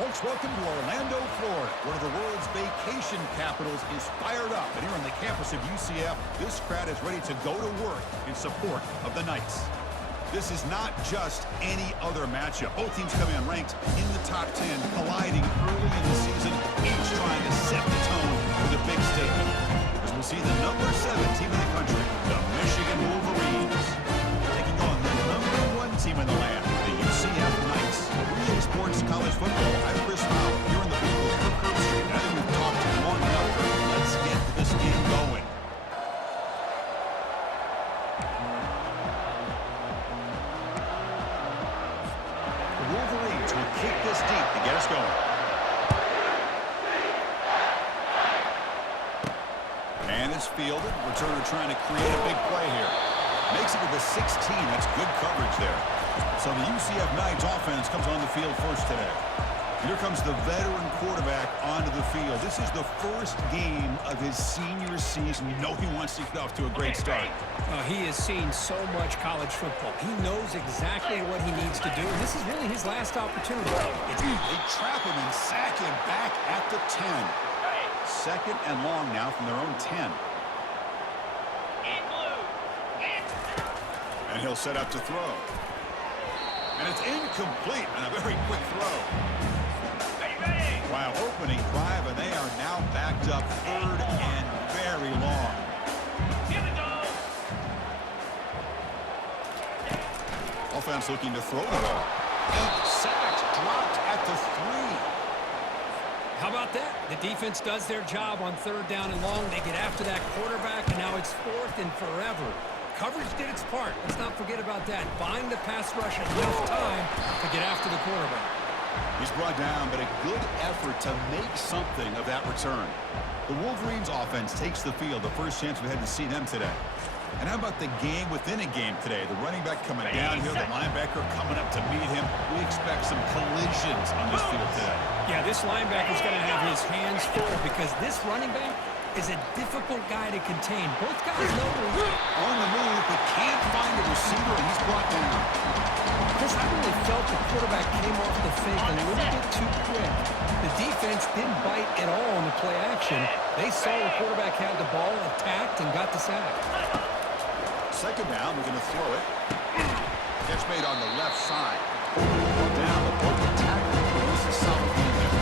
Folks, welcome to Orlando, Florida. One of the world's vacation capitals is fired up. And here on the campus of UCF, this crowd is ready to go to work in support of the Knights. This is not just any other matchup. Both teams coming in ranked in the top 10, colliding early in the season, each trying to set the tone with a big statement. As we'll see the number 7 team in the country, the Michigan Wolverines, taking on the number 1 team in the land, the UCF Knights. EA Sports College Football. I'm Chris Fowler. Here in the booth with Kirk Herbstreit. I think we've talked long enough. Let's get this game going. The Wolverines will kick this deep to get us going. And it's fielded. Returner trying to create a big play here. Makes it to the 16. That's good coverage there. So the UCF Knights offense comes on the field first today. Here comes the veteran quarterback onto the field. This is the first game of his senior season. You know he wants to get off to a great start. He has seen so much college football. He knows exactly what he needs to do. This is really his last opportunity. They trap him and sack him back at the 10. Second and long now from their own 10. And he'll set up to throw. And it's incomplete and a very quick throw. Wow, opening drive, and they are now backed up third and very long. Here we go. Offense looking to throw the ball. And sacked, dropped at the 3. How about that? The defense does their job on third down and long. They get after that quarterback, and now it's fourth and forever. Coverage did its part. Let's not forget about that. Buying the pass rush enough time to get after the quarterback. He's brought down, but a good effort to make something of that return. The Wolverines offense takes the field. The first chance we had to see them today. And how about the game within a game today? The running back coming down here, the linebacker coming up to meet him. We expect some collisions on this field today. Yeah, this linebacker's going to have his hands full because this running back is a difficult guy to contain. Both guys know they're on the move, but can't find a receiver, and he's brought down. Chris, I really felt the quarterback came off the fake a little bit too quick. The defense didn't bite at all on the play action. They saw the quarterback had the ball, attacked, and got the sack. Second down, we're going to throw it. Catch made on the left side. Down the broken tackle. This is solid game there.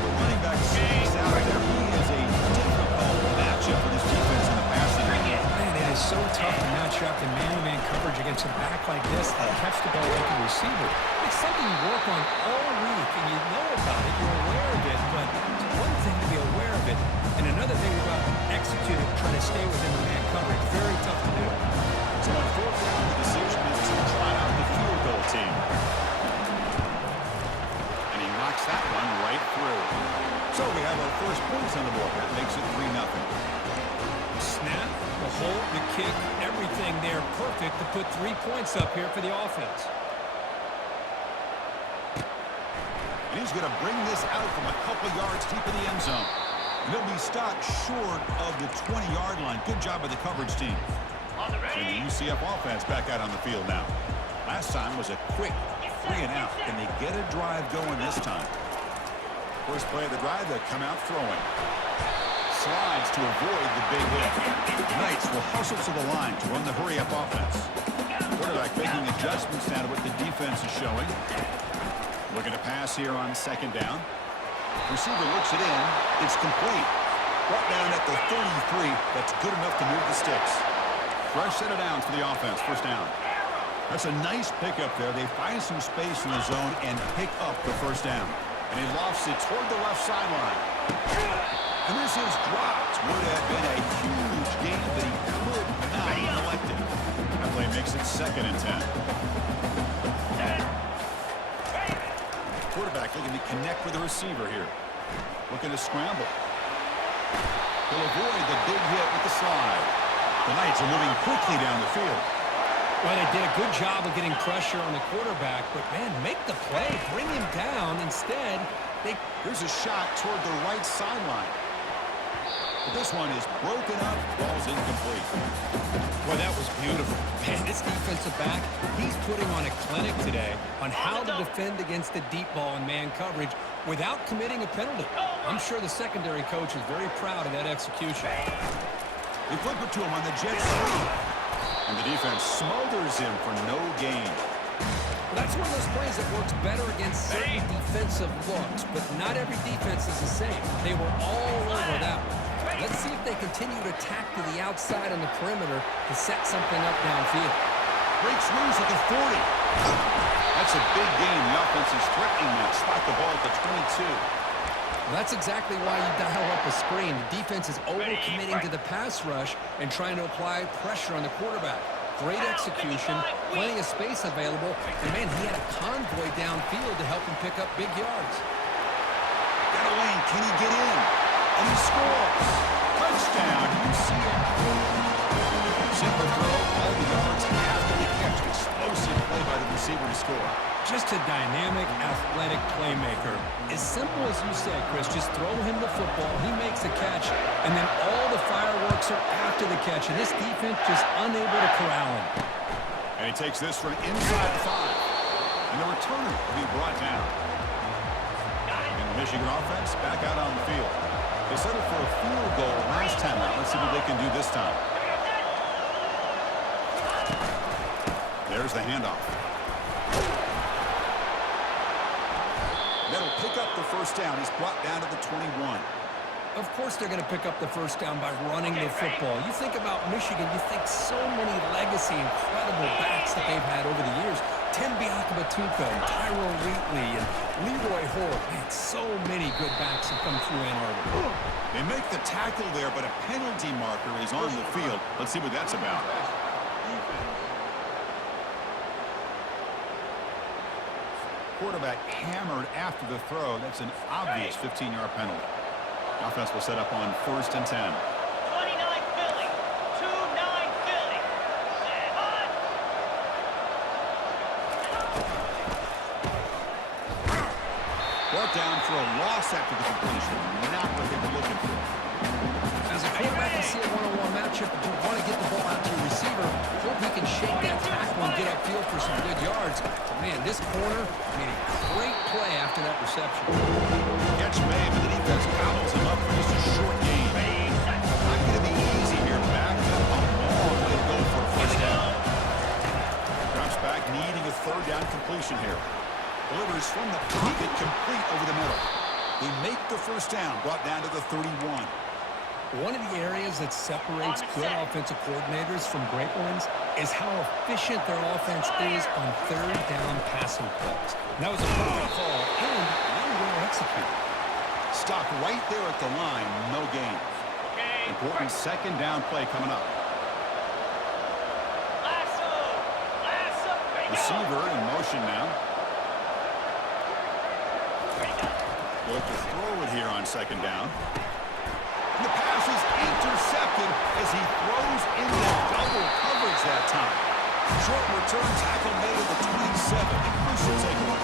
The running back stays out there. He is a difficult matchup for this defense in the passing game. Man, it is so tough to match up in man-to-man coverage against a back like this that catch the ball like a receiver. It's something you work on all week, and you know about it. You're aware of it, but it's one thing to be aware of it, and another thing about executing, trying to stay within the man coverage. Very tough to do. So on fourth down, the decision is to try out the field goal team. And he knocks that one right through. So we have our first points on the board. That makes it 3-0. Snap, the hold, the kick, everything there perfect to put 3 points up here for the offense. And he's going to bring this out from a couple yards deep in the end zone. And he'll be stopped short of the 20-yard line. Good job by the coverage team. And the UCF offense back out on the field now. Last time was a quick 3 and out. Can they get a drive going this time? First play of the drive, they'll come out throwing. Slides to avoid the big hit. The Knights will hustle to the line to run the hurry-up offense. Quarterback making adjustments now to what the defense is showing. Looking to pass here on second down. Receiver looks it in. It's complete. Brought down at the 33. That's good enough to move the sticks. Fresh set of downs for the offense. First down. That's a nice pickup there. They find some space in the zone and pick up the first down. And he lofts it toward the left sideline. And this is dropped. Would have been a huge gain, but he could not collect it. That play makes it 2nd and 10. Quarterback looking to connect with the receiver here. Looking to scramble. He'll avoid the big hit with the slide. The Knights are moving quickly down the field. Well, they did a good job of getting pressure on the quarterback, but, man, make the play. Bring him down. Instead, here's a shot toward the right sideline. But this one is broken up. Ball's incomplete. Well, that was beautiful. Man, this defensive back, he's putting on a clinic today on how to defend against the deep ball and man coverage without committing a penalty. I'm sure the secondary coach is very proud of that execution. They flip it to him on the jet sweep. And the defense smothers him for no gain. Well, that's one of those plays that works better against certain defensive looks, but not every defense is the same. They were all over that one. Let's see if they continue to tack to the outside on the perimeter to set something up downfield. Breaks loose at the 40. That's a big gain. The offense is threatening that. Spot the ball at the 22. That's exactly why you dial up a screen. The defense is over-committing to the pass rush and trying to apply pressure on the quarterback. Great execution, plenty of space available, and, man, he had a convoy downfield to help him pick up big yards. Got a lane. Can he get in? And he scores. Touchdown, UCF. Simple throw, all the yards after the catch. Explosive play by the receiver to score. Just a dynamic, athletic playmaker. As simple as you said, Chris, just throw him the football, he makes a catch, and then all the fireworks are after the catch, and this defense just unable to corral him. And he takes this from inside the 5. And the returner will be brought down. And the Michigan offense back out on the field. They settled for a field goal last time out. Let's see what they can do this time. There's the handoff. That'll pick up the first down. He's brought down to the 21. Of course they're going to pick up the first down by running the football. You think about Michigan, you think so many legacy, incredible backs that they've had over the years. Tim Biakabatuka and Tyrone Wheatley and Leroy Hoare. Man, so many good backs have come through Ann Arbor. They make the tackle there, but a penalty marker is on the field. Let's see what that's about. Quarterback hammered after the throw. That's an obvious 15-yard penalty. Offense will set up on 1st and 10. 29 Philly. 2-9 Philly. Brought down for a loss after the completion. Not what they were looking for. As a quarterback, you see a one-on-one matchup, but you want to get the ball out to your receiver. Hope he can shake that tackle and get upfield for some good yards. But, man, this corner made a great play after that reception. Catch made, but the defense gobbles him up for just a short gain. Not going to be easy here. Back to the ball. They go for a first down. Drops back, needing a 3rd down completion here. Delivers from the pocket, complete over the middle. They make the first down, brought down to the 31. One of the areas that separates good offensive coordinators from great ones is how efficient their offense is on 3rd down passing plays. That was a perfect call and very well executed. Stopped right there at the line, no gain. Important 2nd down play coming up. Receiver in motion now. Look to throw it here on 2nd down. And the pass is intercepted as he throws in the double coverage that time. Short return tackle made at the 27. The crucial takeaway.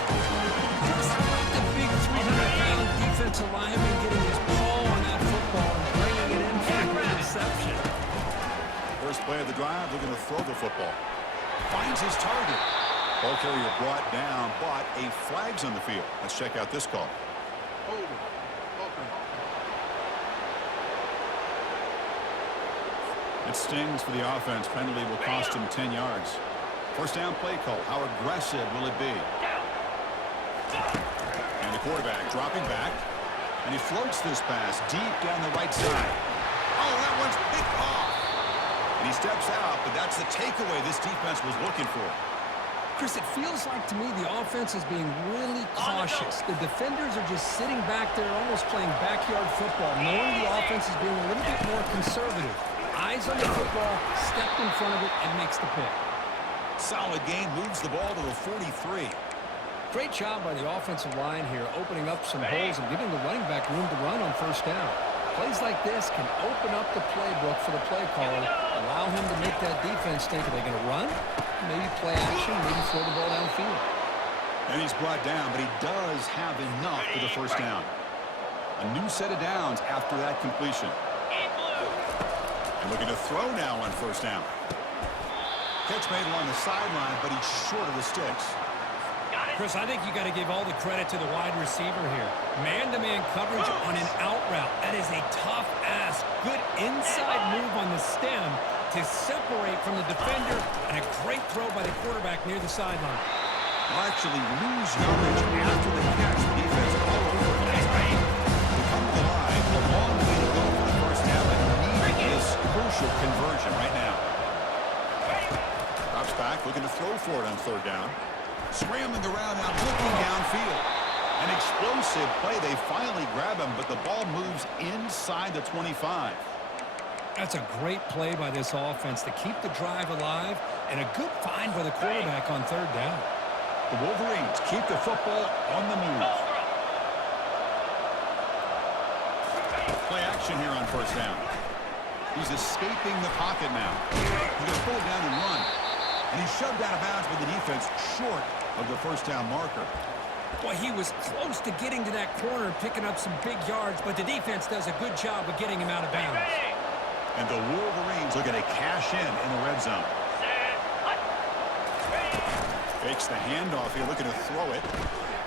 Just like the big 300-pound defensive lineman getting his paw on that football and bringing it in for the interception. First play of the drive, looking to throw the football. Finds his target. Ball carrier brought down, but a flag's on the field. Let's check out this call. It stings for the offense. Penalty will cost him 10 yards. First down play call. How aggressive will it be? And the quarterback dropping back. And he floats this pass deep down the right side. Oh, that one's picked off. And he steps out, but that's the takeaway this defense was looking for. Chris, it feels like to me the offense is being really cautious. The defenders are just sitting back there almost playing backyard football, knowing the offense is being a little bit more conservative. Eyes on the football, stepped in front of it, and makes the pick. Solid gain, moves the ball to the 43. Great job by the offensive line here, opening up some holes and giving the running back room to run on 1st down. Plays like this can open up the playbook for the play caller, allow him to make that defense think, are they going to run? Maybe play action, maybe throw the ball downfield. And he's brought down, but he does have enough for the first down. A new set of downs after that completion. And looking to throw now on first down. Catch made along the sideline, but he's short of the sticks. Chris, I think you got to give all the credit to the wide receiver here. Man-to-man coverage on an out route. That is a tough ask. Good inside move on the stem to separate from the defender, and a great throw by the quarterback near the sideline. Will actually lose yardage after the catch. The defense all over it. To come to the line, a long way to go for the first down, and need this crucial conversion right now. Drops back, looking to throw for it on third down. Scrambling around now, looking downfield. An explosive play. They finally grab him, but the ball moves inside the 25. That's a great play by this offense to keep the drive alive, and a good find by the quarterback on third down. The Wolverines keep the football on the move. Play action here on first down. He's escaping the pocket now. He's going to pull it down and run. And he's shoved out of bounds with the defense short of the first down marker. Boy, he was close to getting to that corner, picking up some big yards, but the defense does a good job of getting him out of bounds. And the Wolverines looking to cash in the red zone. Fakes the handoff here, looking to throw it.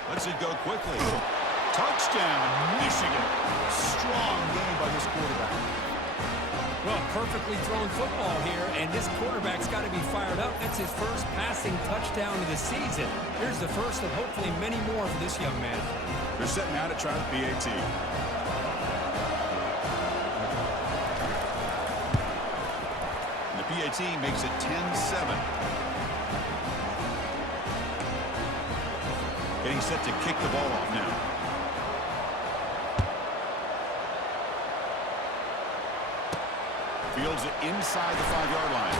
Lets it go quickly. Touchdown, Michigan. Strong game by this quarterback. Well, perfectly thrown football here, and this quarterback's got to be fired up. That's his first passing touchdown of the season. Here's the first of hopefully many more for this young man. They're setting out to try the PAT. And the PAT makes it 10-7. Getting set to kick the ball off now. Fields it inside the 5-yard line.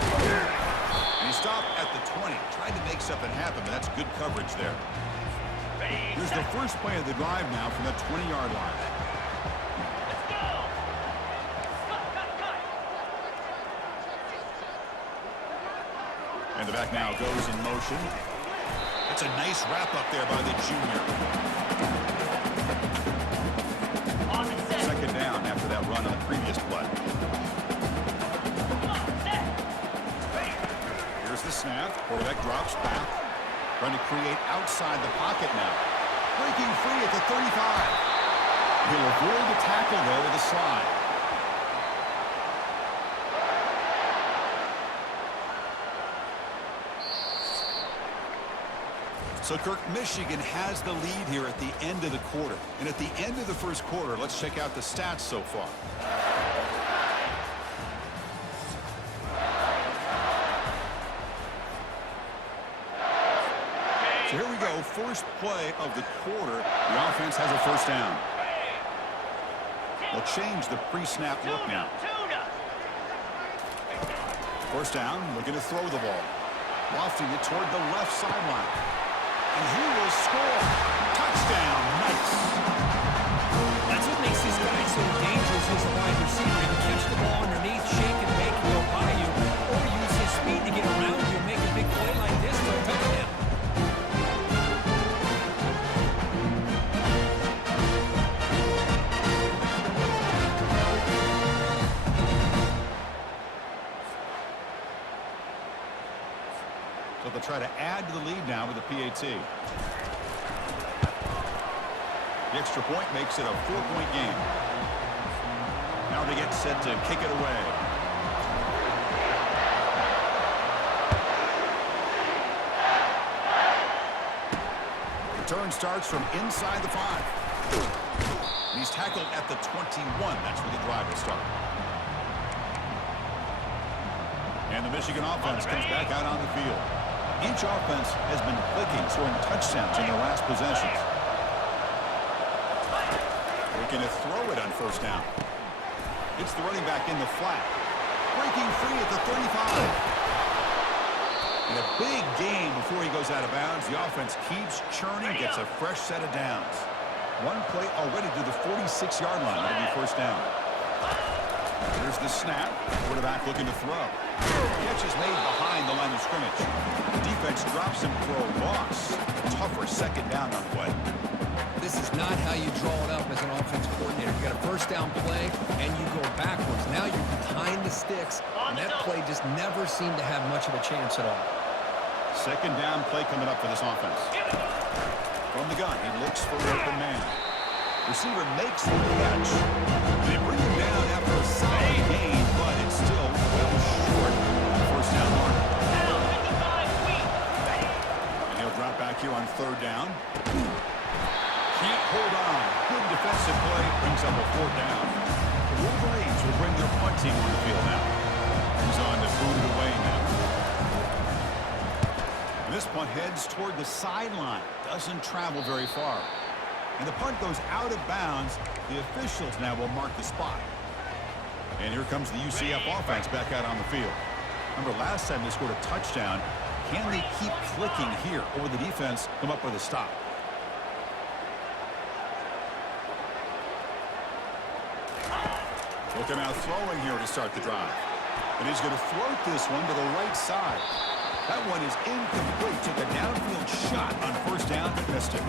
And he stopped at the 20. Tried to make something happen, but that's good coverage there. Here's the first play of the drive now from the 20-yard line. And the back now goes in motion. That's a nice wrap up there by the junior. Second down after that run on the previous play. Here's the snap. Quarterback drops back. Trying to create outside the pocket now. Breaking free at the 35. He'll avoid the tackle there with a slide. So, Kirk, Michigan has the lead here at the end of the quarter. And at the end of the first quarter, let's check out the stats so far. So here we go, first play of the quarter. The offense has a first down. They'll change the pre-snap look now. First down, looking to throw the ball. Lofting it toward the left sideline. And he will score. Touchdown. Nice. That's what makes this guy so dangerous as a wide receiver. He can catch the ball underneath, shake and make and go by you, or use his speed to get around you and make a big play like this for a touchdown. So they'll try to add to the lead now with the PAT. The extra point makes it a 4-point game. Now they get set to kick it away. Return starts from inside the 5. And he's tackled at the 21. That's where the drive will start. And the Michigan offense comes back out on the field. Each offense has been clicking, scoring touchdowns in their last possessions. Looking to throw it on first down. It's the running back in the flat. Breaking free at the 35. And a big game before he goes out of bounds. The offense keeps churning, gets a fresh set of downs. One play already to the 46-yard line. It'll be first down. There's the snap. Quarterback looking to throw. Catch is made behind the line of scrimmage. Defense drops him for a loss. Tougher second down on the way. This is not how you draw it up as an offensive coordinator. You got a first down play, and you go backwards. Now you're behind the sticks, and that play just never seemed to have much of a chance at all. Second down play coming up for this offense. From the gun, he looks for an open man. Receiver makes the catch. They bring him down after a solid gain, but it's still well short of the first down mark. And he'll drop back here on third down. Can't hold on. Good defensive play. Brings up a fourth down. The Wolverines will bring their punt team on the field now. He's on to boot it away now. And this punt heads toward the sideline. Doesn't travel very far. And the punt goes out of bounds. The officials now will mark the spot. And here comes the UCF offense back out on the field. Remember last time they scored a touchdown. Can they keep clicking here, or will the defense come up with a stop? Look him out throwing here to start the drive. And he's going to float this one to the right side. That one is incomplete. Took a downfield shot on first down, but missed it.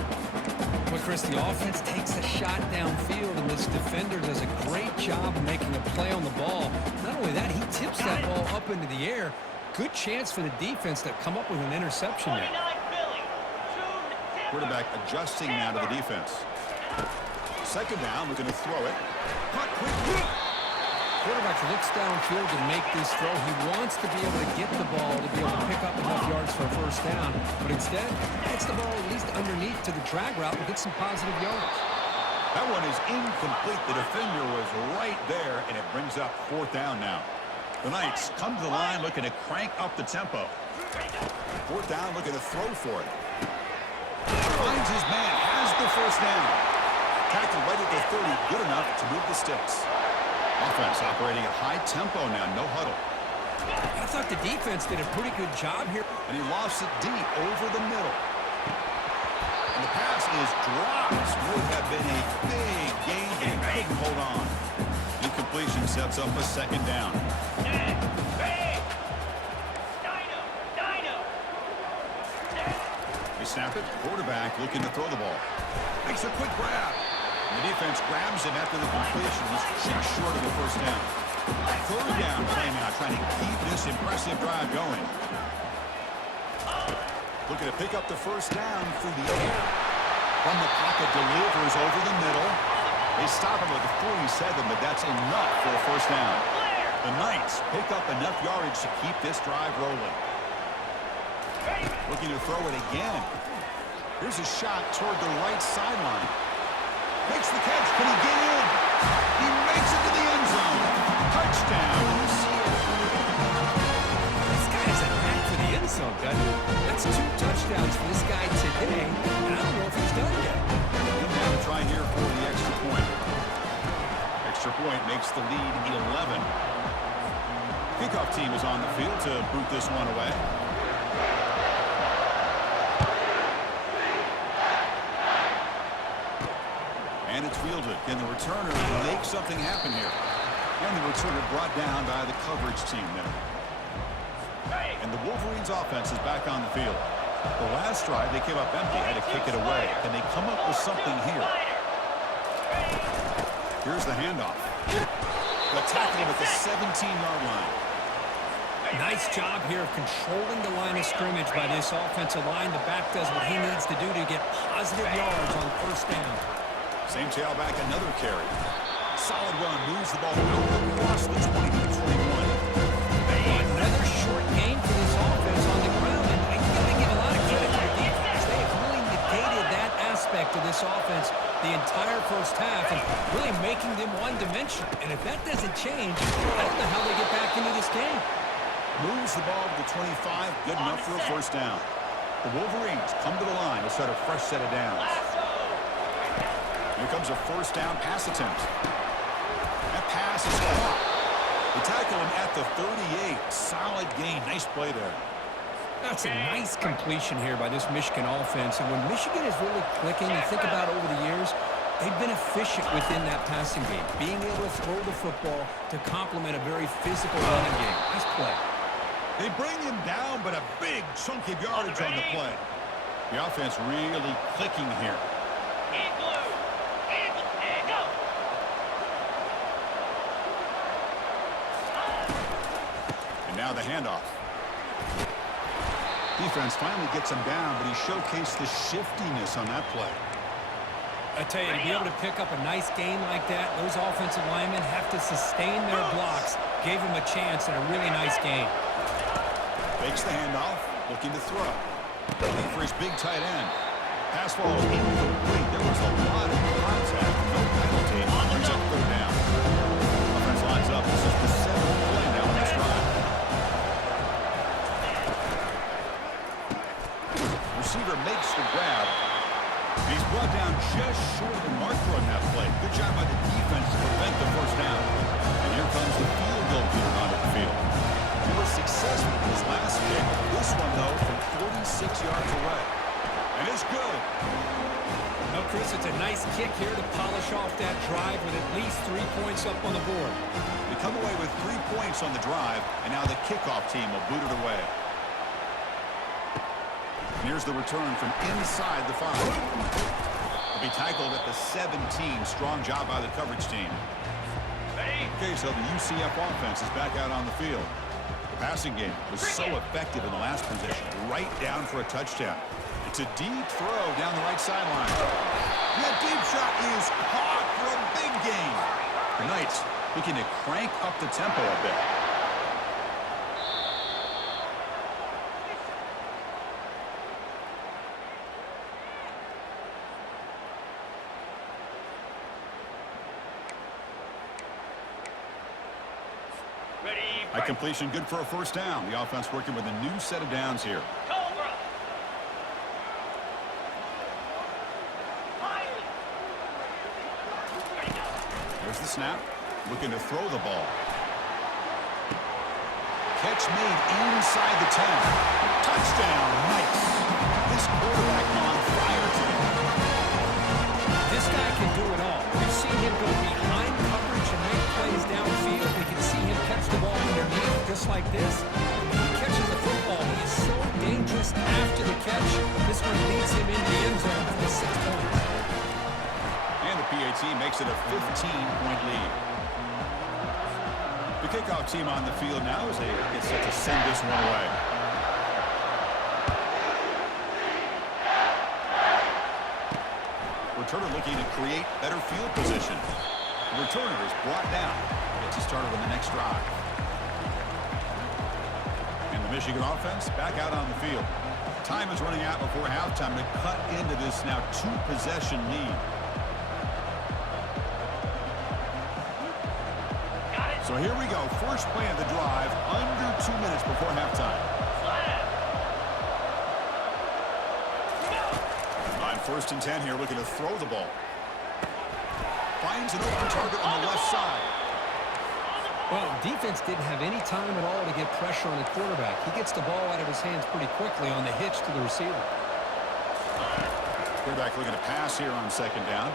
Well, Chris, the offense takes a shot downfield, and this defender does a great job of making a play on the ball. Not only that, he tips that ball up into the air. Good chance for the defense to come up with an interception there. Quarterback adjusting now to the defense. Second down, we're going to throw it. Punt quick. Quarterback looks downfield to make this throw. He wants to be able to get the ball to be able to pick up enough yards for a first down, but instead gets the ball at least underneath to the drag route and gets some positive yards. That one is incomplete. The defender was right there, and it brings up fourth down now. The Knights come to the line looking to crank up the tempo. Fourth down, looking to throw for it. Finds his man, has the first down. Tackled right at the 30, good enough to move the sticks. Offense operating at high tempo now, no huddle. I thought the defense did a pretty good job here. And he lost it deep over the middle. And the pass is dropped. Would have been a big gain, but he couldn't hold on. Incompletion sets up a second down. They snap it. Quarterback looking to throw the ball. Makes a quick grab. And the defense grabs him after the completion. He's just short of the first down. Third down play now, trying to keep this impressive drive going. Looking to pick up the first down through the air. From the pocket, delivers over the middle. They stop him at the 47, but that's enough for a first down. The Knights pick up enough yardage to keep this drive rolling. Looking to throw it again. Here's a shot toward the right sideline. Makes the catch. Can he get in? He makes it to the end zone. Touchdown. This guy has a knack for the end zone, doesn't he? That's 2 touchdowns for this guy today, and I don't know if he's done yet. And now to try here for the extra point. Extra point makes the lead 11. Kickoff team is on the field to boot this one away. And it's fielded. Can the returner make something happen here? And the returner brought down by the coverage team there. And the Wolverines offense is back on the field. The last drive, they came up empty, had to kick it away. Can they come up with something here? Here's the handoff. The tackle at the 17-yard line. Nice job here of controlling the line of scrimmage by this offensive line. The back does what he needs to do to get positive yards on first down. Same tailback, another carry. Solid run, moves the ball out across the 20 to the 21. Another short gain for this offense on the ground, and I gotta give a lot of credit to the defense. They have really negated that aspect of this offense the entire first half and really making them one-dimensional. And if that doesn't change, I don't know how they get back into this game. Moves the ball to the 25, good enough for a first down. The Wolverines come to the line to start a fresh set of downs. Here comes a first down pass attempt. That pass is caught. They tackle him at the 38. Solid gain. Nice play there. That's a nice completion here by this Michigan offense. And when Michigan is really clicking, you think about over the years, they've been efficient within that passing game, being able to throw the football to complement a very physical running game. Nice play. They bring him down, but a big chunk of yardage on the play. The offense really clicking here. Now the handoff. Defense finally gets him down, but he showcased the shiftiness on that play. I tell you, to be able to pick up a nice gain like that, those offensive linemen have to sustain their blocks. Gave him a chance and a really nice gain. Fakes the handoff, looking to throw. Looking for his big tight end. Pass falls incomplete. There was a lot of contact. No penalty. Brings up third down. Offense lines up. This is the 7th play now on this drive. Receiver makes the grab. He's brought down just short of the marker on that play. Good job by the defense to prevent the first down. And here comes the field goal unit onto the field. He was successful in his last kick. This one, though, from 46 yards away. And it's good. Well, Chris, it's a nice kick here to polish off that drive with at least 3 points up on the board. They come away with 3 points on the drive, and now the kickoff team will boot it away. Here's the return from inside the 5. He'll be tackled at the 17. Strong job by the coverage team. Okay, so the UCF offense is back out on the field. The passing game was so effective in the last possession, right down for a touchdown. It's a deep throw down the right sideline. That deep shot is caught for a big gain. The Knights looking to crank up the tempo a bit. High completion, good for a first down. The offense working with a new set of downs here. There's the snap. Looking to throw the ball. Catch made inside the 10. Touchdown, Knights. This quarterback on fire today. This guy can do it all. We've seen him go behind coverage and make plays downfield. We can see him catch the ball underneath just like this. When he catches the football, he is so dangerous after the catch. This one leads him into the end zone for the 6 points. And the PAT makes it a 15-point lead. The kickoff team on the field now as they get set to send this one away. Returner looking to create better field position. The returner is brought down. Gets you started on the next drive. And the Michigan offense back out on the field. Time is running out before halftime to cut into this now 2-possession lead. So here we go. First play of the drive, under 2 minutes before halftime. On 1st and 10 here, looking to throw the ball. Finds an open target on the left side. Well, defense didn't have any time at all to get pressure on the quarterback. He gets the ball out of his hands pretty quickly on the hitch to the receiver. Quarterback looking to pass here on 2nd down.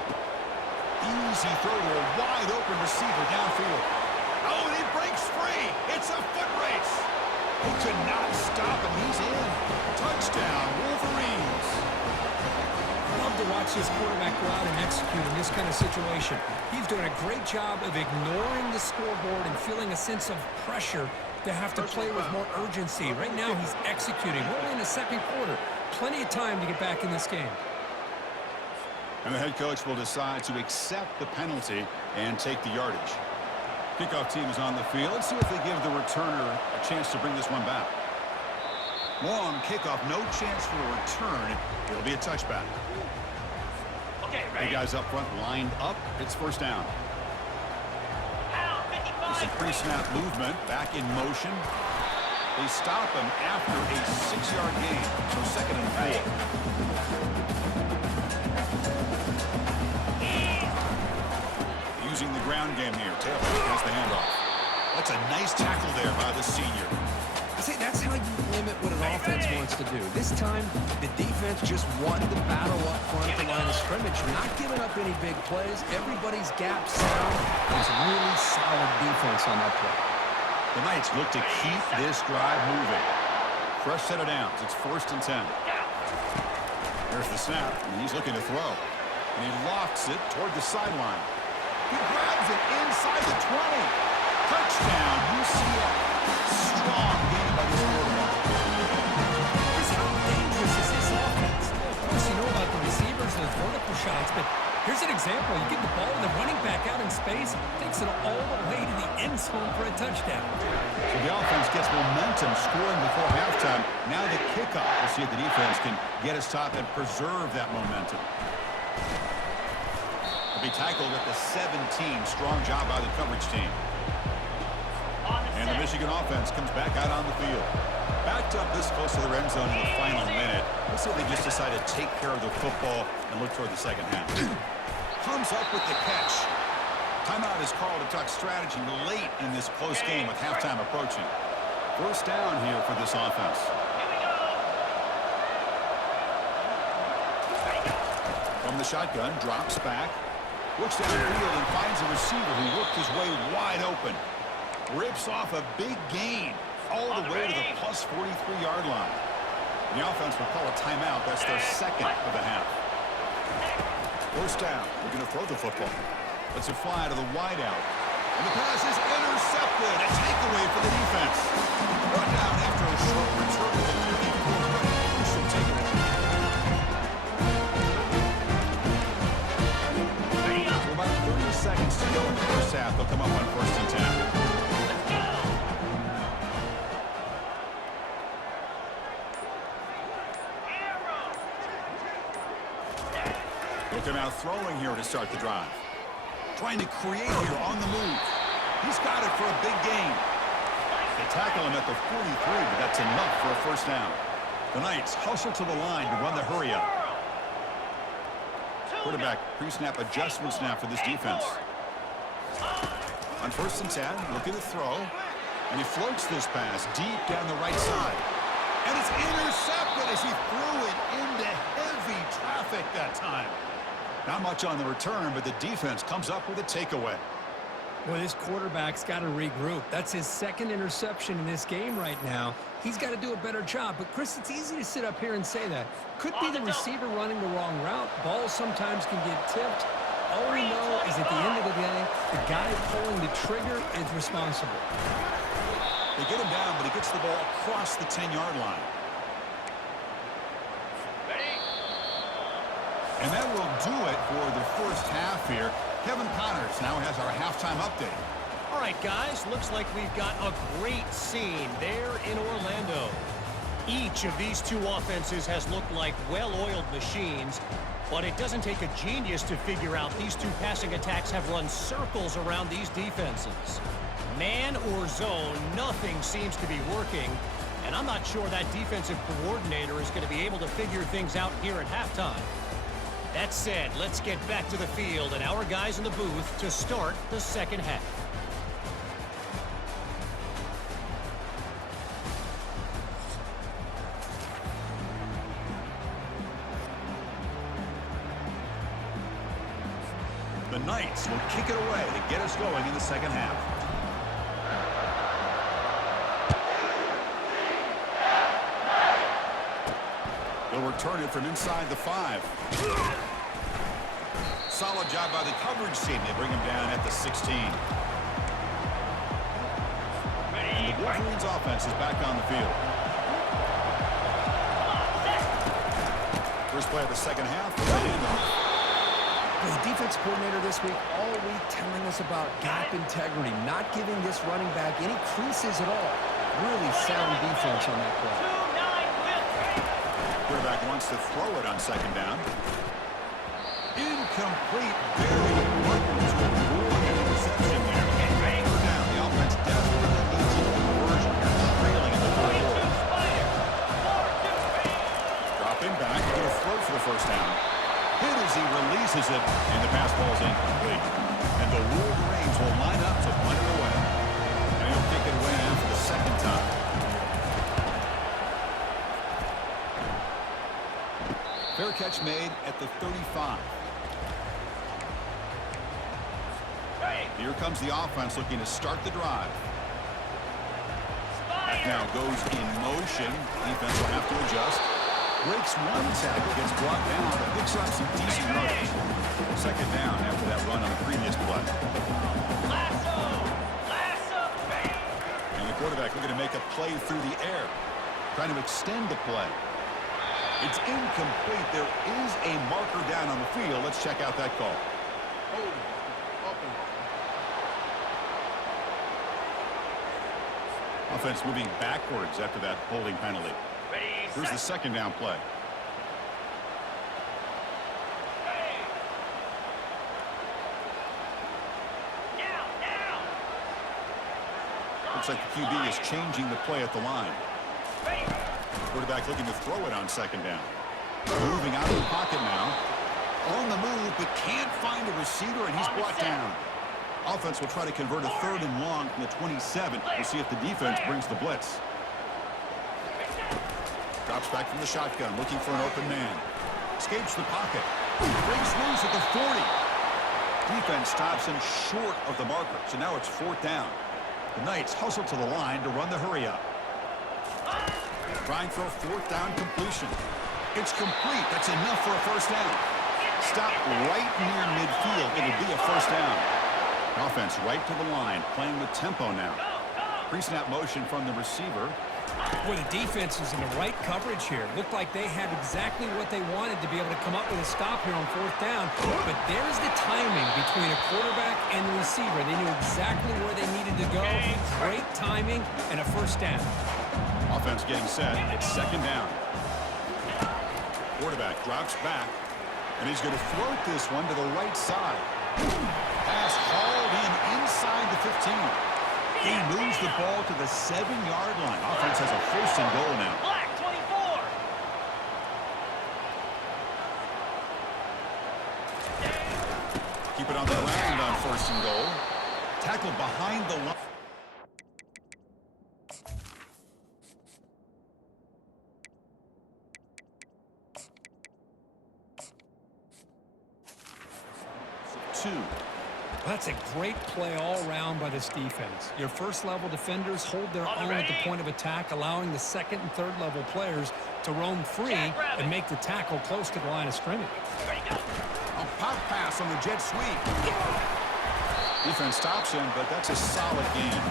Easy throw to a wide open receiver downfield. Oh, and he breaks free. It's a foot race. He could not stop him. He's in. Touchdown, Wolverines. Love to watch this quarterback go out and execute in this kind of situation. He's doing a great job of ignoring the scoreboard and feeling a sense of pressure to have to play with more urgency. Right now, he's executing. We're only in the 2nd quarter. Plenty of time to get back in this game. And the head coach will decide to accept the penalty and take the yardage. Kickoff team is on the field. Let's see if they give the returner a chance to bring this one back. Long kickoff, no chance for a return. It'll be a touchback. Okay, ready? The guys up front lined up. It's first down. Some pre-snap movement, back in motion. They stop him after a 6-yard gain, so 2nd and 4. Using the ground game here. Taylor has the handoff. That's a nice tackle there by the senior. See, that's how you limit what an offense wants to do. This time, the defense just won the battle up front at the line of scrimmage. Not giving up any big plays. Everybody's gap sound. There's really solid defense on that play. The Knights look to keep this drive moving. Fresh set of downs. It's 1st and 10. There's the snap, and he's looking to throw. And he lofts it toward the sideline. He grabs it inside the 20. Touchdown, UCF. Strong game by this quarterback. Chris, how dangerous is this offense? Well, of course, you know about the receivers and the vertical shots, but here's an example. You get the ball and the running back out in space, takes it all the way to the end zone for a touchdown. So the offense gets momentum scoring before halftime. Now the kickoff. We'll see if the defense can get us top and preserve that momentum. Be tackled at the 17. Strong job by the coverage team. And the Michigan offense comes back out on the field. Backed up this close to the end zone in the final minute. Let's see if they just decide to take care of the football and look toward the second half. Comes up with the catch. Timeout is called to talk strategy late in this close game with halftime approaching. First down here for this offense. From the shotgun, drops back. Looks downfield and finds a receiver who worked his way wide open. Rips off a big gain all the way to the plus 43-yard line. The offense will call a timeout. That's their second of the half. First down. We're going to throw the football. Lets it fly to the wideout. And the pass is intercepted. A takeaway for the defense. Brought down after a short return to the 34. Crucial takeaway. Seconds to go in the first half. They'll come up on 1st and 10. They'll come out throwing here to start the drive. Trying to create here on the move. He's got it for a big gain. They tackle him at the 43, but that's enough for a first down. The Knights hustle to the line to run the hurry up. Quarterback pre-snap adjustment snap for this defense. On 1st and 10, looking to throw. And he floats this pass deep down the right side. And it's intercepted as he threw it into heavy traffic that time. Not much on the return, but the defense comes up with a takeaway. Well, this quarterback's got to regroup. That's his second interception in this game right now. He's got to do a better job. But, Chris, it's easy to sit up here and say that. Could be the receiver running the wrong route. Balls sometimes can get tipped. All we know is at the end of the day, the guy pulling the trigger is responsible. They get him down, but he gets the ball across the 10-yard line. And that will do it for the first half here. Kevin Connors now has our halftime update. All right, guys, looks like we've got a great scene there in Orlando. Each of these two offenses has looked like well-oiled machines, but it doesn't take a genius to figure out these two passing attacks have run circles around these defenses. Man or zone, nothing seems to be working, and I'm not sure that defensive coordinator is going to be able to figure things out here at halftime. That said, let's get back to the field and our guys in the booth to start the second half. The Knights will kick it away to get us going in the second half. They'll return it from inside the 5. Solid job by the coverage team. They bring him down at the 16. And the Wolverines offense is back on the field. First play of the second half. The defense coordinator this week all week telling us about gap integrity, not giving this running back any creases at all. Really sound defense on that play. Quarterback wants to throw it on second down. Incomplete. Very important to avoid an interception there. Third down. The offense desperately needs a conversion here, trailing in the third quarter. Dropping back. Going to throw for the first down. Hit as he releases it, and the pass falls incomplete. And the Wolverines will line up to punt it away. And he'll kick it away now for the second time. Fair catch made at the 35. Here comes the offense looking to start the drive. That now goes in motion. Defense will have to adjust. Breaks one tackle, gets brought down, but picks up some decent yardage. Second down after that run on the previous play. And the Quarterback looking to make a play through the air, trying to extend the play. It's incomplete. There is a marker down on the field. Let's check out that call. Offense moving backwards after that holding penalty. Here's the second down play. Looks like the QB is changing the play at the line. Quarterback looking to throw it on second down. Moving out of the pocket now. On the move, but can't find a receiver, and he's brought down. Offense will try to convert a 3rd and long from the 27. We'll see if the defense brings the blitz. Drops back from the shotgun, looking for an open man. Escapes the pocket. Breaks loose at the 40. Defense stops him short of the marker, so now it's 4th down. The Knights hustle to the line to run the hurry up. Trying for a 4th down completion. It's complete. That's enough for a 1st down. Stop right near midfield. It'll be a 1st down. Offense right to the line, playing with tempo now. Pre-snap motion from the receiver. Well, the defense is in the right coverage here. Looked like they had exactly what they wanted to be able to come up with a stop here on 4th down. But there's the timing between a quarterback and the receiver. They knew exactly where they needed to go. Great timing and a 1st down. Offense getting set. It's 2nd down. Quarterback drops back, and he's going to float this one to the right side. Pass hauled in inside the 15. He moves the ball to the 7-yard line. Offense has a 1st and goal now. Black 24. Keep it on the ground on 1st and goal. Tackle behind the line. That's a great play all around by this defense. Your first-level defenders hold their own at the point of attack, allowing the 2nd and 3rd level players to roam free and make the tackle close to the line of scrimmage. A pop pass on the jet sweep. Defense stops him, but that's a solid game.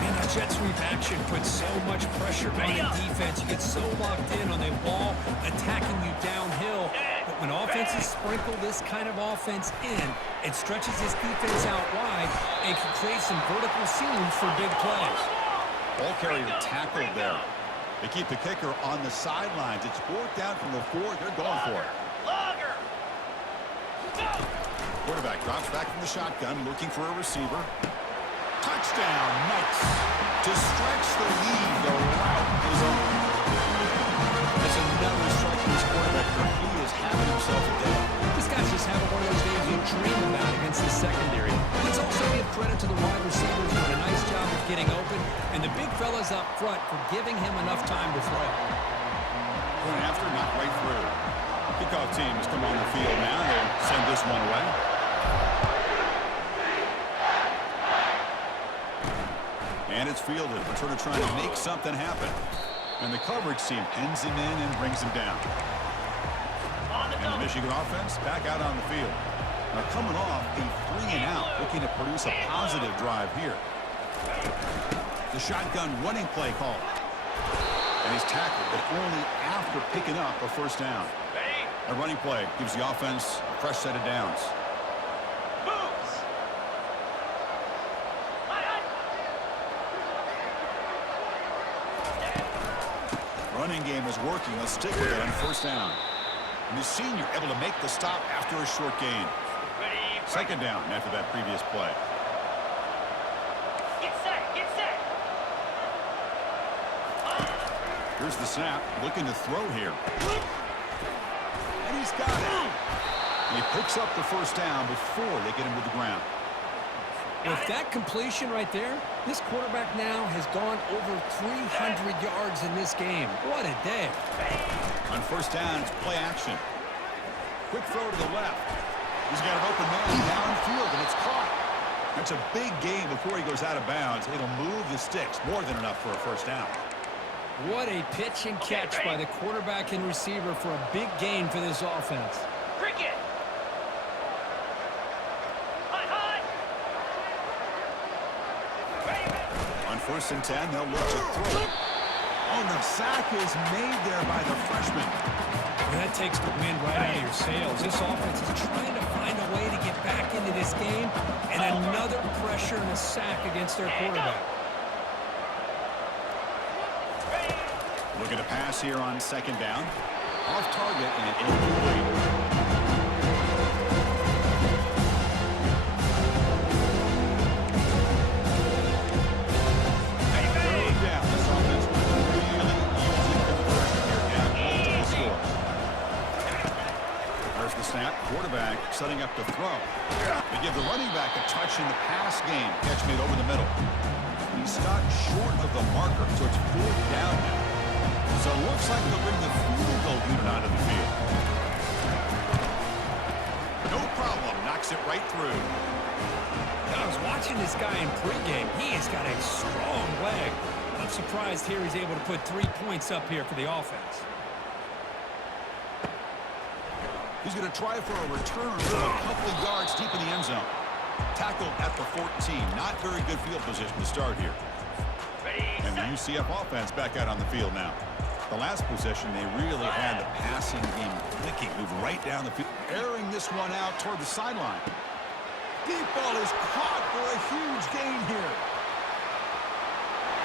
Man, that jet sweep action puts so much pressure on the defense. You get so locked in on the ball attacking you downhill. But when offenses sprinkle this kind of offense in, it stretches this defense out wide and can create some vertical seams for big plays. Ball carrier tackled there. They keep the kicker on the sidelines. It's 4th down from the 4. They're going for it. Quarterback drops back from the shotgun, looking for a receiver. Touchdown, Knights. To stretch the lead, the route is on. That's another strike from this quarterback. He is having himself a day. This guy's just having one of those days you dream about against the secondary. Let's also give credit to the wide receivers doing a nice job of getting open, and the big fellas up front for giving him enough time to throw. Going after, not right through. Kickoff team has come on the field now. They'll send this one away. And it's fielded. We're sort of trying to make something happen. And the coverage team pins him in and brings him down. And the Michigan offense back out on the field. Now coming off a 3-and-out, looking to produce a positive drive here. The shotgun running play call. And he's tackled, but only after picking up a 1st down. A running play gives the offense a fresh set of downs. Running game is working. Let's stick with it on 1st down. And the senior able to make the stop after a short gain. 2nd down after that previous play. Get set, get set. Here's the snap, looking to throw here. And he's got it. And he picks up the 1st down before they get him to the ground. With that completion right there, this quarterback now has gone over 300 yards in this game. What a day. On 1st down, it's play action. Quick throw to the left. He's got an open man downfield, and it's caught. That's a big gain before he goes out of bounds. It'll move the sticks. More than enough for a 1st down. What a pitch and catch by the quarterback and receiver for a big gain for this offense. Cricket. first and 10. They'll look to throw it. Oh, the sack is made there by the freshman. Well, that takes the wind right out of your sails. This offense is trying to find a way to get back into this game, and another pressure and a sack against their quarterback. Looking to pass here on second down. Off target and incomplete. Quarterback setting up to throw. They give the running back a touch in the pass game. Catch made over the middle. He's stopped short of the marker, so it's 4th down now. So it looks like they'll bring the field goal unit onto the field. No problem. Knocks it right through. I was watching this guy in pregame. He has got a strong leg. I'm surprised here he's able to put 3 points up here for the offense. He's going to try for a return from a couple of yards deep in the end zone. Tackled at the 14. Not very good field position to start here. And the UCF offense back out on the field now. The last possession, they really had the passing game clicking. Move right down the field. Airing this one out toward the sideline. Deep ball is caught for a huge gain here.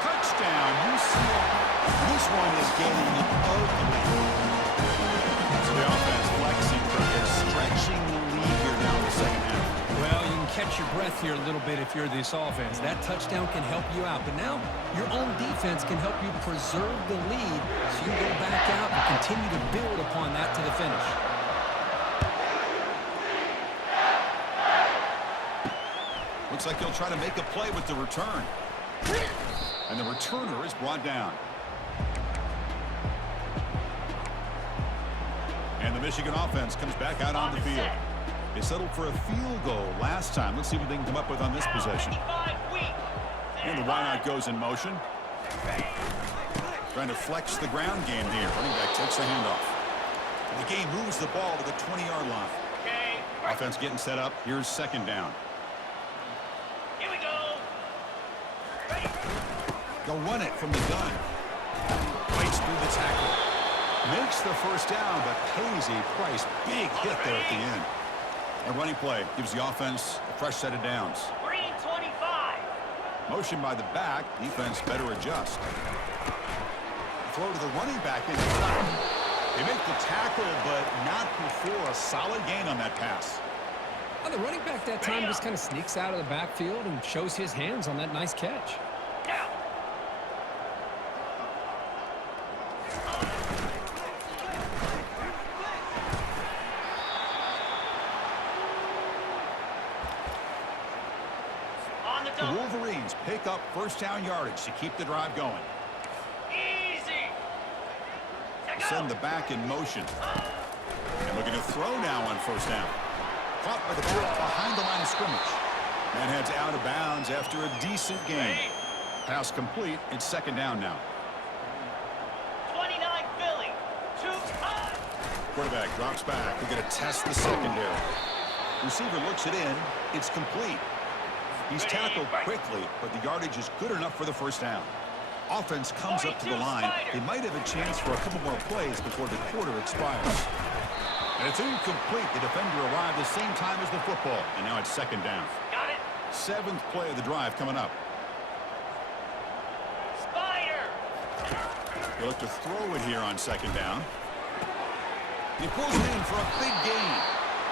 Touchdown, UCF. This one is getting ugly. So the offense flexing from here, stretching the lead here now in the second half. Well, you can catch your breath here a little bit if you're this offense. That touchdown can help you out. But now your own defense can help you preserve the lead so you can go back out and continue to build upon that to the finish. Looks like he'll try to make a play with the return. And the returner is brought down. And the Michigan offense comes back out on the field. They settled for a field goal last time. Let's see what they can come up with on this possession. And the wideout goes in motion. Trying to flex the ground game here. Running back takes the handoff. And the game moves the ball to the 20-yard line. Offense getting set up. Here's second down. Here we go. They'll run it from the gun. Fights through the tackle. Makes the first down, but pays a price. Big hit there at the end. A running play gives the offense a fresh set of downs. Green 25. Motion by the back. Defense better adjust. Throw to the running back in front. They make the tackle, but not before a solid gain on that pass. Well, the running back that time just kind of sneaks out of the backfield and shows his hands on that nice catch. Now. The Wolverines pick up first down yardage to keep the drive going. Easy. Send the back in motion. And looking to throw now on first down. Caught by the foot behind the line of scrimmage. And heads out of bounds after a decent gain. Pass complete. It's second down now. 29 Philly. 2 high. Quarterback drops back. We're going to test the secondary. Receiver looks it in. It's complete. He's tackled quickly, but the yardage is good enough for the first down. Offense comes up to the line. They might have a chance for a couple more plays before the quarter expires. And it's incomplete. The defender arrived the same time as the football, and now it's second down. Got it. 7th play of the drive coming up. Spider. They look to throw it here on second down. He pulls it in for a big gain.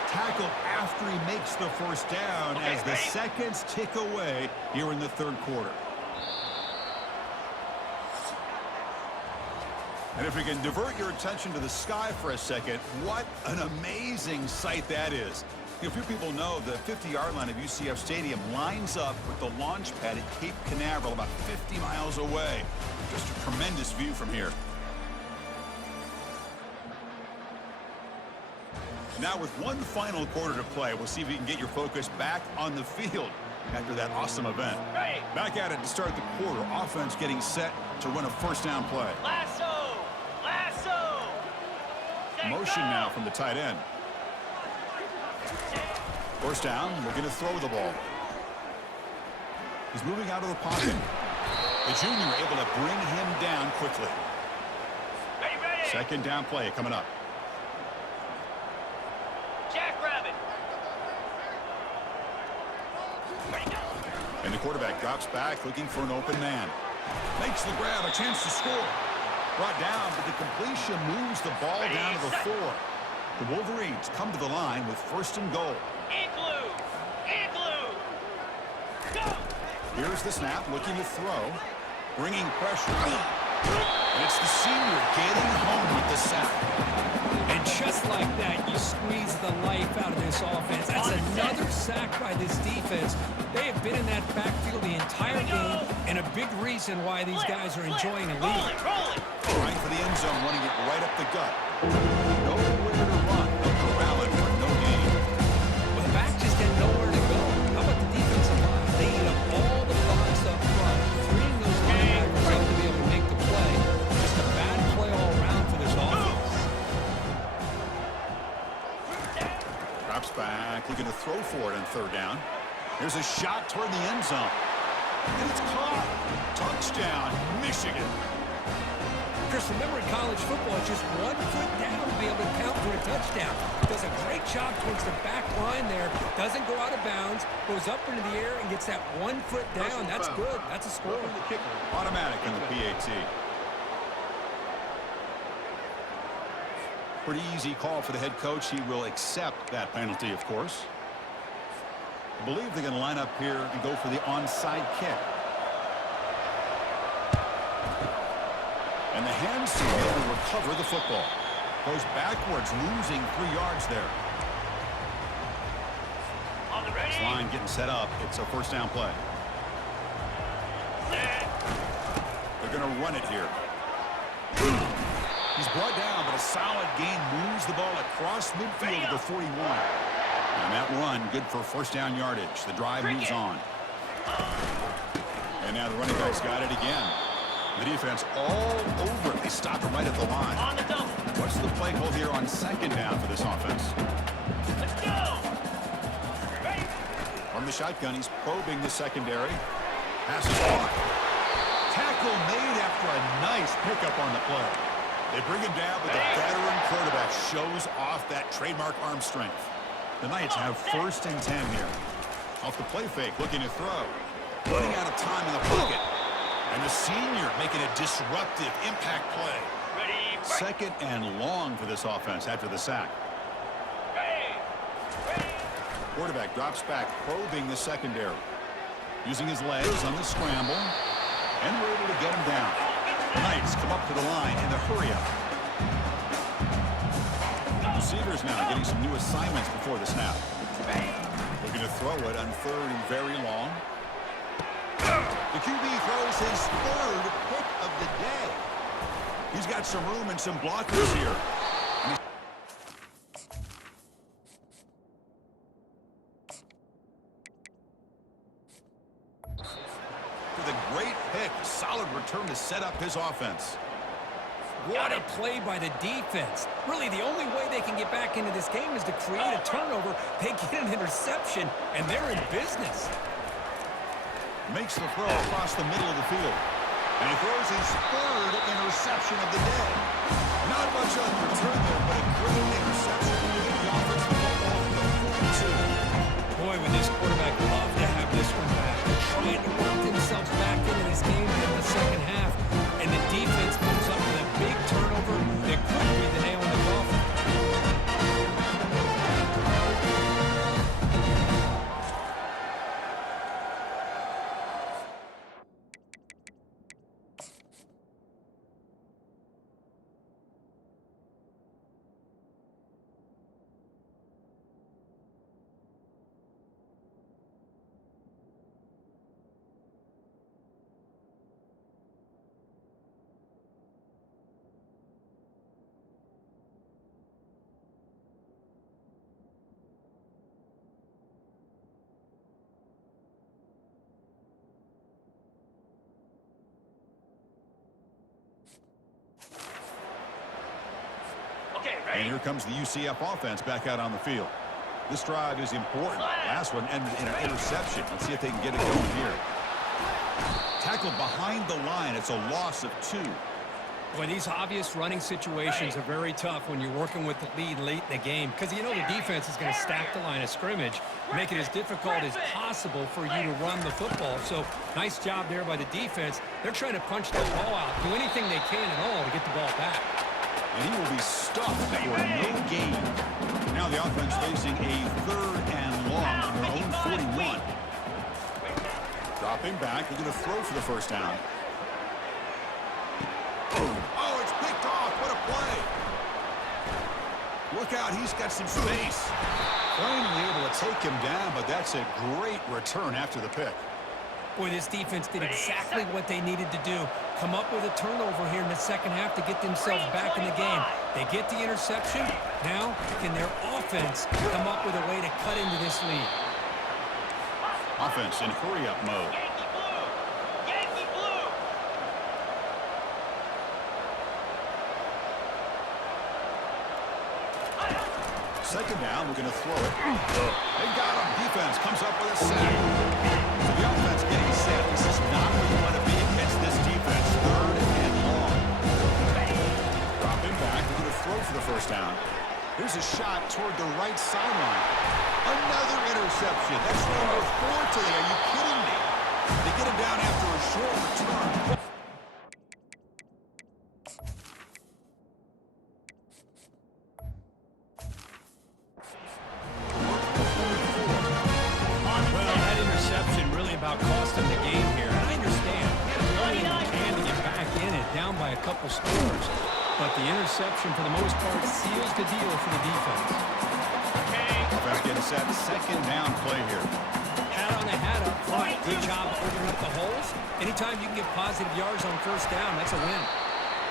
Tackled after he makes the first down as the seconds tick away here in the third quarter. And if we can divert your attention to the sky for a second, what an amazing sight that is. A few people know the 50-yard line of UCF Stadium lines up with the launch pad at Cape Canaveral about 50 miles away. Just a tremendous view from here. Now with one final quarter to play, we'll see if we can get your focus back on the field after that awesome event. Right. Back at it to start the quarter. Offense getting set to run a first down play. Lasso. Lasso. Motion now from the tight end. First down, looking to throw the ball. He's moving out of the pocket. The junior able to bring him down quickly. Ready. Second down play coming up. Jackrabbit. Ready, go. And the quarterback drops back looking for an open man. Makes the grab, a chance to score. Brought down, but the completion moves the ball down to the 4. The Wolverines come to the line with first and goal. Igloo. Go. Here's the snap, looking to throw. Bringing pressure. And it's the senior getting home with the sack. And just like that, you squeeze the life out of this offense. That's another sack by this defense. They have been in that backfield the entire game, and a big reason why these guys are enjoying a lead. Rolling. Right for the end zone, running it right up the gut. Nowhere to run. Corral it for no gain. Well, the back just had nowhere to go. How about the defensive line? They eat up all the blocks up front, freeing those linebackers up to be able to make the play. Just a bad play all around for this offense. Drops back, looking to throw for it on third down. Here's a shot toward the end zone. And it's caught. Touchdown, Michigan. Chris, remember in college football, it's just 1 foot down to be able to count for a touchdown. Does a great job towards the back line there. Doesn't go out of bounds. Goes up into the air and gets that 1 foot down. That's good. That's a score. Automatic in the PAT. Pretty easy call for the head coach. He will accept that penalty, of course. I believe they're going to line up here and go for the onside kick. And the hands team able to recover the football. Goes backwards, losing 3 yards there. On the ready. This line getting set up. It's a first down play. They're going to run it here. He's brought down, but a solid gain moves the ball across midfield to the 41. And that run, good for first down yardage. The drive moves on. And now the running back's got it again. The defense all over it. They stop it right at the line. On the double. What's the play call here on second down for this offense? Let's go. Ready. From the shotgun, he's probing the secondary. Passes caught. Tackle made after a nice pickup on the play. They bring him down, but the veteran quarterback shows off that trademark arm strength. The Knights have first and 10 here. Off the play fake, looking to throw. Running out of time in the pocket. And the senior making a disruptive impact play. Ready. Second and long for this offense after the sack. Ready. Quarterback drops back, probing the secondary. Using his legs on the scramble. And we're able to get him down. The Knights come up to the line in the hurry-up. Receivers now getting some new assignments before the snap. Looking to throw it on third and very long. The QB throws his third pick of the day. He's got some room and some blockers here. With a great pick, solid return to set up his offense. What a play by the defense. Really, the only way they can get back into this game is to create a turnover. They get an interception, and they're in business. Makes the throw across the middle of the field. And he throws his third interception of the day. Not much on the return there, but a great interception. Get the offensive football in the 42. Boy, would this quarterback love to have this one back. They're trying to work themselves back into this game in the second half, and the defense comes up with a big turnover that could be the nail in the coffin. And here comes the UCF offense back out on the field. This drive is important. Last one ended in an interception. Let's see if they can get it going here. Tackled behind the line. It's a loss of 2. Boy, these obvious running situations are very tough when you're working with the lead late in the game because you know the defense is going to stack the line of scrimmage, make it as difficult as possible for you to run the football. So nice job there by the defense. They're trying to punch that ball out, do anything they can at all to get the ball back. And he will be stuffed for no gain. Now the offense facing a 3rd and long from their own 41. Dropping back, they're going to throw for the first down. Oh, it's picked off. What a play. Look out, he's got some space. Finally able to take him down, but that's a great return after the pick. Boy, this defense did exactly what they needed to do. Come up with a turnover here in the second half to get themselves back in the game. They get the interception. Now, can their offense come up with a way to cut into this lead? Offense in hurry-up mode. Yankee blue. Second down, we're going to throw it. They got him. Defense comes up with a sack. So the offense getting set. This is not where you want to be against this defense. 3rd and long. Dropping back. They're going to throw for the first down. Here's a shot toward the right sideline. Another interception. That's number 4 today. Are you kidding me? They get him down after a short return. Well, that interception really about cost them the game here. And I understand. They're only in the can to get back in it, down by a couple scores. But the interception, for the most part, seals the deal for the defense. Offense getting set. Second down play here. Hat on the hat up front. Good job opening up the holes. Anytime you can get positive yards on first down, that's a win.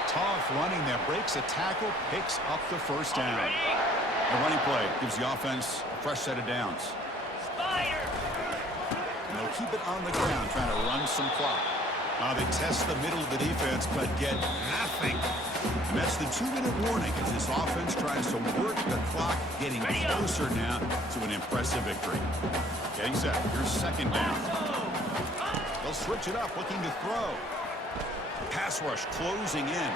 Tough running that breaks a tackle, picks up the first down. The running play gives the offense a fresh set of downs. Spider. And they'll keep it on the ground, trying to run some clock. They test the middle of the defense, but get nothing. And that's the 2-minute warning as this offense tries to work the clock, getting closer now to an impressive victory. Getting set. Here's second down. They'll switch it up, looking to throw. Pass rush closing in.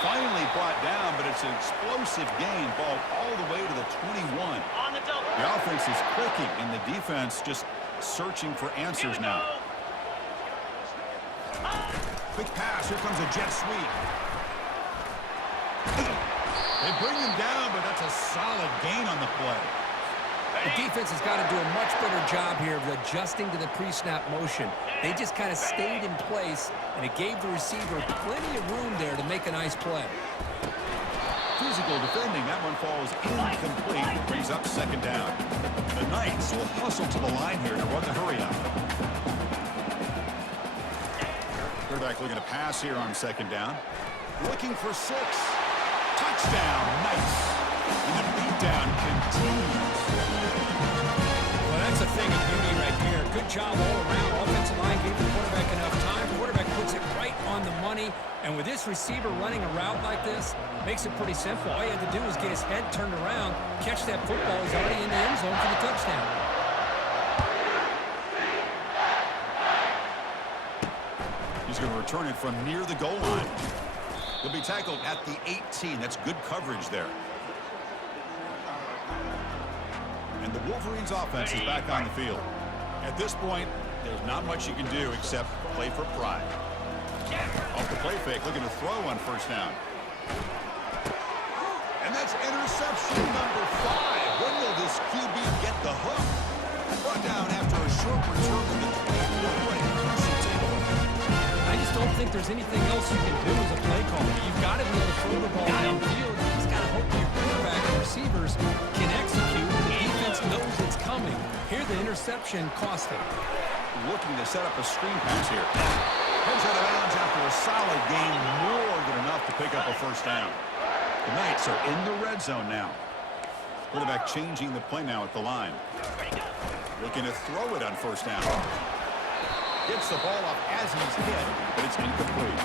Finally brought down, but it's an explosive gain. Ball all the way to the 21. On the double. The offense is clicking, and the defense just searching for answers now. Quick pass. Here comes a jet sweep. They bring him down, but that's a solid gain on the play. The defense has got to do a much better job here of adjusting to the pre-snap motion. They just kind of stayed in place, and it gave the receiver plenty of room there to make a nice play. Physical defending. That one falls incomplete. Brings up second down. The Knights will hustle to the line here to run the hurry-up. Quarterback looking to pass here on second down. Looking for 6. Touchdown, Knights. And the beatdown continues. Well, that's a thing of beauty right there. Good job all around. Offensive line gave the quarterback enough time. Quarterback puts it right on the money. And with this receiver running a route like this, makes it pretty simple. All you had to do is get his head turned around, catch that football. He's already in the end zone for the touchdown. He's going to return it from near the goal line. He'll be tackled at the 18. That's good coverage there. And the Wolverines' offense is back on the field. At this point, there's not much you can do except play for pride. Off the play fake, looking to throw on first down. And that's interception number 5. When will this QB get the hook? Brought down after a short return to the 24. What a crucial takeaway. I just don't think there's anything else you can do as a play caller. You've got to be able to throw the ball downfield. You just got to hope your quarterback and receivers can execute. The defense knows it's coming. Here, the interception cost him. Looking to set up a screen pass here. Heads out of bounds after a solid gain, more than enough to pick up a first down. The Knights are in the red zone now. Quarterback changing the play now at the line. Looking to throw it on first down. Gets the ball up as he's hit, but it's incomplete.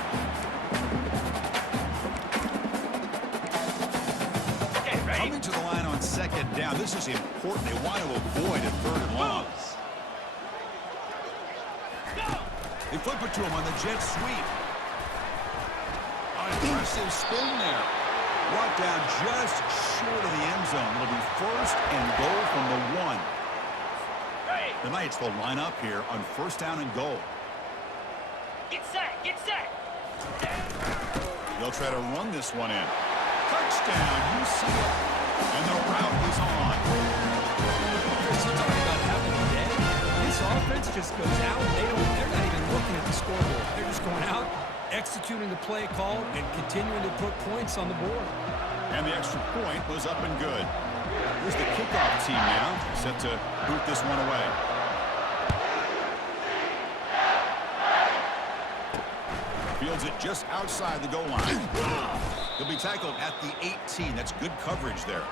Coming to the line on second down. This is important. They want to avoid a 3rd and long. They flip it to him on the jet sweep. Impressive spin there. Brought down just short of the end zone. It'll be first and goal from the 1. The Knights will line up here on first down and goal. Get set, get set. They'll try to run this one in. Touchdown, UCF. And the route is on. Chris, you're talking about having a day. This offense just goes out. They're not even looking at the scoreboard. They're just going out, executing the play call, and continuing to put points on the board. And the extra point was up and good. Here's the kickoff team now, set to boot this one away. Fields it just outside the goal line. He'll be tackled at the 18. That's good coverage there.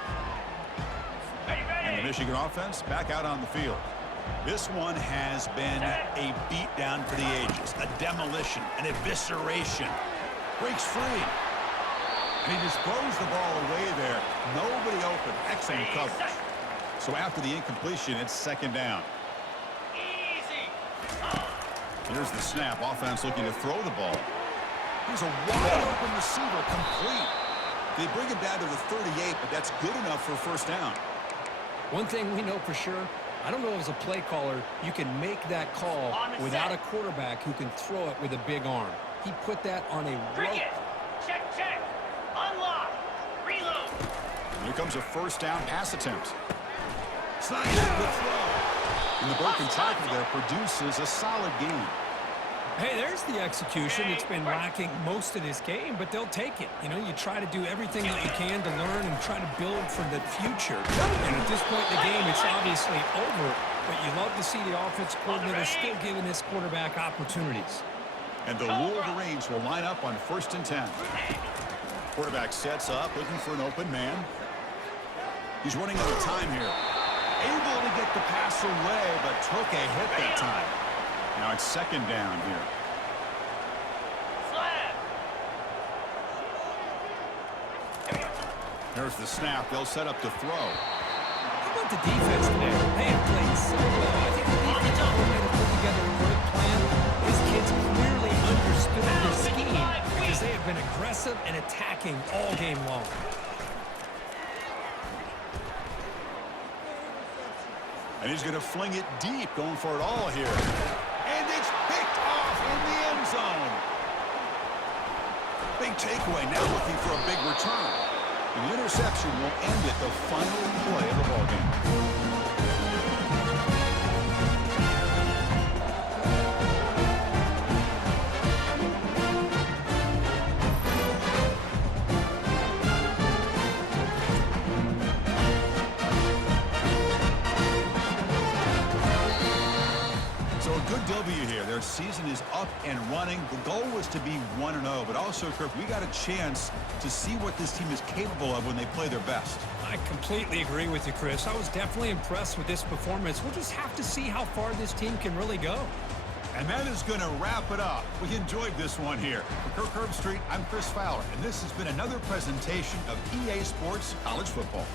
And the Michigan offense back out on the field. This one has been a beatdown for the ages, a demolition, an evisceration. Breaks free. And he just throws the ball away there. Nobody open. Excellent coverage. So after the incompletion, it's second down. Easy. Here's the snap. Offense looking to throw the ball. Here's a wide open receiver, complete. They bring it down to the 38, but that's good enough for a first down. One thing we know for sure, I don't know as a play caller, you can make that call without a quarterback who can throw it with a big arm. He put that on a rope. Check, check. Unlock. Reload. Here comes a first down pass attempt. Slides the throw. And the broken tackle there produces a solid gain. Hey, there's the execution. It's been lacking most of this game, but they'll take it. You know, you try to do everything that you can to learn and try to build for the future. And at this point in the game, it's obviously over, but you love to see the offense coordinator still giving this quarterback opportunities. And the Wolverines will line up on first and 10. Quarterback sets up, looking for an open man. He's running out of time here. Able to get the pass away, but took a hit that time. Now it's second down here. There's the snap. They'll set up the throw. How about the defense today? They have played so well. I think the defense coordinator put together a great plan. His kids clearly understood their scheme because they have been aggressive and attacking all game long. And he's going to fling it deep, going for it all here. And it's picked off in the end zone. Big takeaway, now looking for a big return. And the interception will end it, the final play of the ballgame. W here. Their season is up and running. The goal was to be 1-0, but also, Kirk, we got a chance to see what this team is capable of when they play their best. I completely agree with you, Chris. I was definitely impressed with this performance. We'll just have to see how far this team can really go. And that is going to wrap it up. We enjoyed this one here. For Kirk Herbstreit, I'm Chris Fowler, and this has been another presentation of EA Sports College Football.